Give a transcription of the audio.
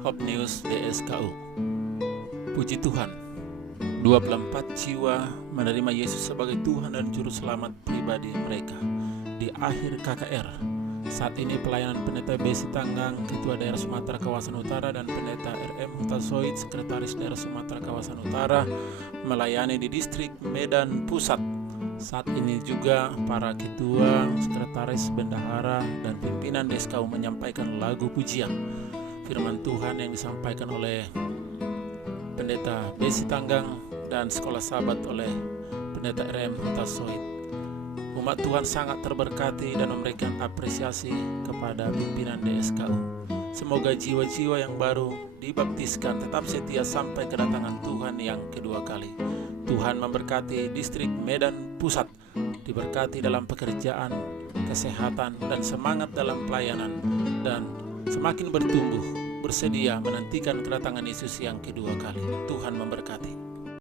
Hope News DSKU. Puji Tuhan, 24 jiwa menerima Yesus sebagai Tuhan dan Juru Selamat pribadi mereka. Di akhir KKR, saat ini pelayanan Pendeta B. Sitanggang, Ketua Daerah Sumatera Kawasan Utara, dan Pendeta RM Hutasoid, Sekretaris Daerah Sumatera Kawasan Utara, melayani di distrik Medan Pusat. Saat ini juga para ketua, sekretaris, bendahara, dan pimpinan DSKU menyampaikan lagu pujian. Firman Tuhan yang disampaikan oleh Pendeta B. Sitanggang dan Sekolah Sahabat oleh Pendeta RM Hutasoid. Umat Tuhan sangat terberkati dan memberikan apresiasi kepada pimpinan DSKU. Semoga jiwa-jiwa yang baru dibaptiskan tetap setia sampai kedatangan Tuhan yang kedua kali. Tuhan memberkati distrik Medan Pusat, diberkati dalam pekerjaan, kesehatan, dan semangat dalam pelayanan, dan semakin bertumbuh, bersedia menantikan kedatangan Yesus yang kedua kali. Tuhan memberkati.